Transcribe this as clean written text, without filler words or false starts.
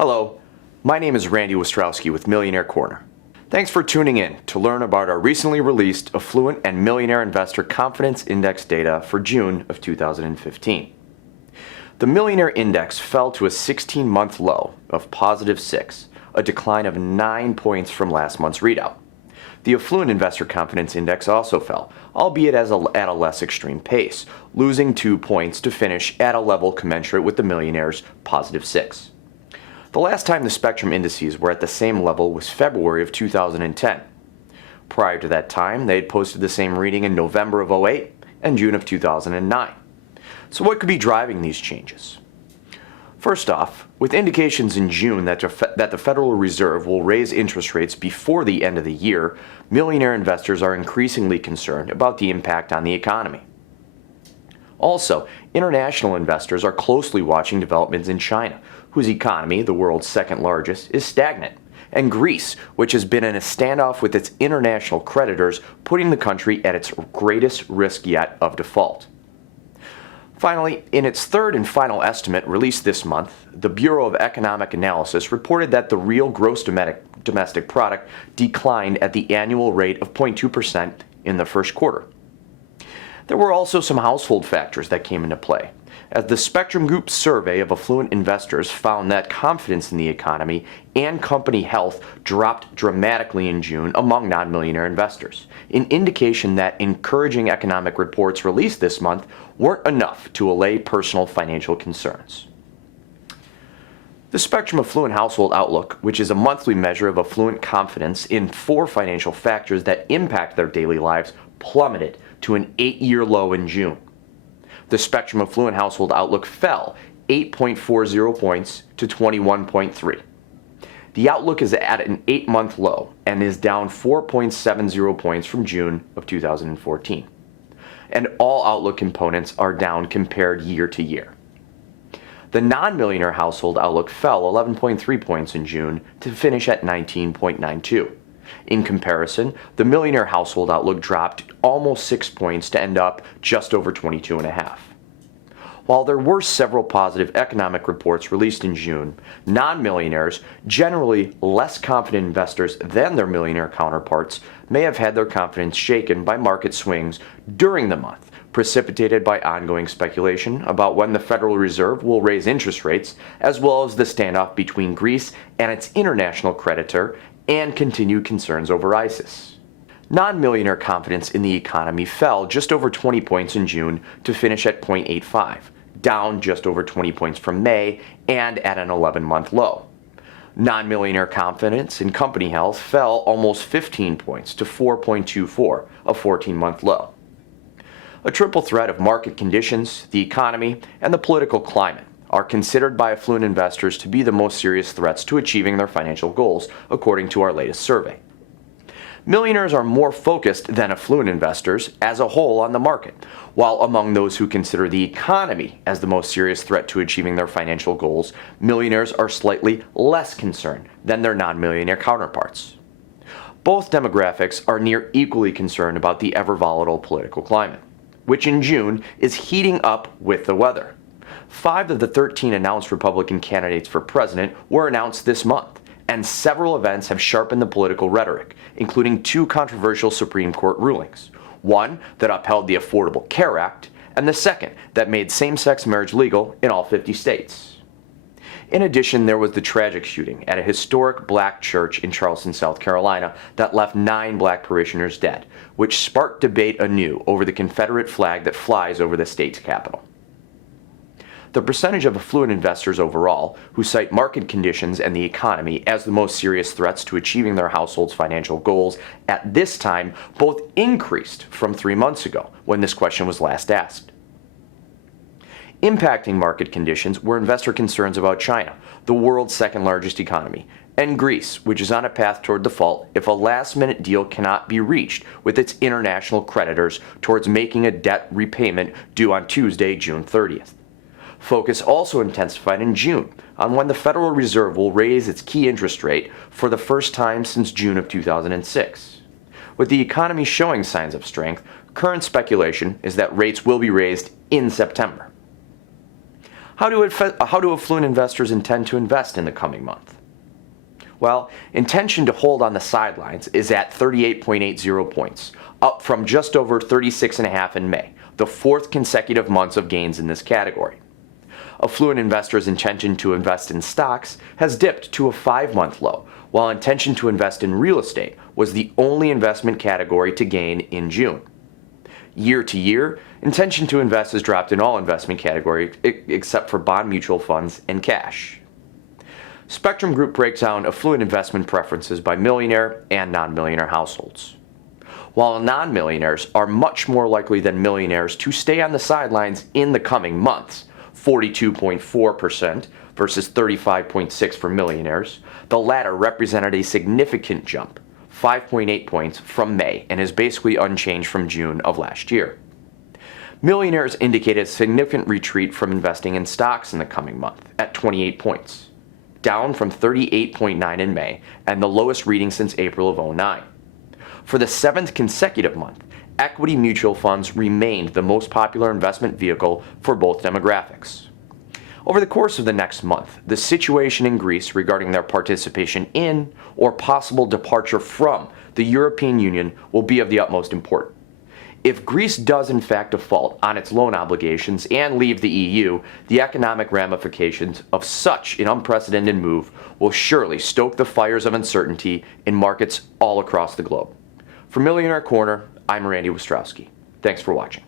Hello, my name is Randy Ostrowski with Millionaire Corner. Thanks for tuning in to learn about our recently released Affluent and Millionaire Investor Confidence Index data for June of 2015. The Millionaire Index fell to a 16-month low of positive 6, a decline of 9 points from last month's readout. The Affluent Investor Confidence Index also fell, albeit at a less extreme pace, losing 2 points to finish at a level commensurate with the Millionaire's positive 6. The last time the Spectrum indices were at the same level was February of 2010. Prior to that time, they had posted the same reading in November of 2008 and June of 2009. So what could be driving these changes? First off, with indications in June that the Federal Reserve will raise interest rates before the end of the year, millionaire investors are increasingly concerned about the impact on the economy. Also, international investors are closely watching developments in China, whose economy, the world's second largest, is stagnant, and Greece, which has been in a standoff with its international creditors, putting the country at its greatest risk yet of default. Finally, in its third and final estimate released this month, the Bureau of Economic Analysis reported that the real gross domestic product declined at the annual rate of 0.2% in the first quarter. There were also some household factors that came into play, as the Spectrum Group's survey of affluent investors found that confidence in the economy and company health dropped dramatically in June among non-millionaire investors, an indication that encouraging economic reports released this month weren't enough to allay personal financial concerns. The Spectrum Affluent Household Outlook, which is a monthly measure of affluent confidence in 4 financial factors that impact their daily lives, plummeted to an 8-year low in June. The Spectrum Affluent Household Outlook fell 8.40 points to 21.3. The outlook is at an 8-month low and is down 4.70 points from June of 2014. And all outlook components are down compared year to year. The non-millionaire household outlook fell 11.3 points in June to finish at 19.92. In comparison, the millionaire household outlook dropped almost 6 points to end up just over 22.5. While there were several positive economic reports released in June, non-millionaires, generally less confident investors than their millionaire counterparts, may have had their confidence shaken by market swings during the month, precipitated by ongoing speculation about when the Federal Reserve will raise interest rates, as well as the standoff between Greece and its international creditor, and continued concerns over ISIS. Non-millionaire confidence in the economy fell just over 20 points in June to finish at 0.85, down just over 20 points from May and at an 11-month low. Non-millionaire confidence in company health fell almost 15 points to 4.24, a 14-month low. A triple threat of market conditions, the economy, and the political climate are considered by affluent investors to be the most serious threats to achieving their financial goals, according to our latest survey. Millionaires are more focused than affluent investors as a whole on the market, while among those who consider the economy as the most serious threat to achieving their financial goals, millionaires are slightly less concerned than their non-millionaire counterparts. Both demographics are near equally concerned about the ever-volatile political climate, which in June is heating up with the weather. 5 of the 13 announced Republican candidates for president were announced this month, and several events have sharpened the political rhetoric, including 2 controversial Supreme Court rulings. One that upheld the Affordable Care Act, and the second that made same-sex marriage legal in all 50 states. In addition, there was the tragic shooting at a historic black church in Charleston, South Carolina that left 9 black parishioners dead, which sparked debate anew over the Confederate flag that flies over the state's capital. The percentage of affluent investors overall who cite market conditions and the economy as the most serious threats to achieving their household's financial goals at this time both increased from 3 months ago when this question was last asked. Impacting market conditions were investor concerns about China, the world's second largest economy, and Greece, which is on a path toward default if a last-minute deal cannot be reached with its international creditors towards making a debt repayment due on Tuesday, June 30th. Focus also intensified in June on when the Federal Reserve will raise its key interest rate for the first time since June of 2006. With the economy showing signs of strength, current speculation is that rates will be raised in September. How do affluent investors intend to invest in the coming month? Well, intention to hold on the sidelines is at 38.80 points, up from just over 36.5 in May, the fourth consecutive months of gains in this category. Affluent investors' intention to invest in stocks has dipped to a 5-month low, while intention to invest in real estate was the only investment category to gain in June. Year to year, intention to invest has dropped in all investment categories except for bond mutual funds and cash. Spectrum Group breaks down affluent investment preferences by millionaire and non-millionaire households. While non-millionaires are much more likely than millionaires to stay on the sidelines in the coming months, 42.4% versus 35.6% for millionaires, the latter represented a significant jump, 5.8 points from May, and is basically unchanged from June of last year. Millionaires indicated a significant retreat from investing in stocks in the coming month at 28 points, down from 38.9 in May and the lowest reading since April of 2009. For the 7th consecutive month, equity mutual funds remained the most popular investment vehicle for both demographics. Over the course of the next month, the situation in Greece regarding their participation in or possible departure from the European Union will be of the utmost importance. If Greece does in fact default on its loan obligations and leave the EU, the economic ramifications of such an unprecedented move will surely stoke the fires of uncertainty in markets all across the globe. For Millionaire Corner, I'm Randy Ostrowski. Thanks for watching.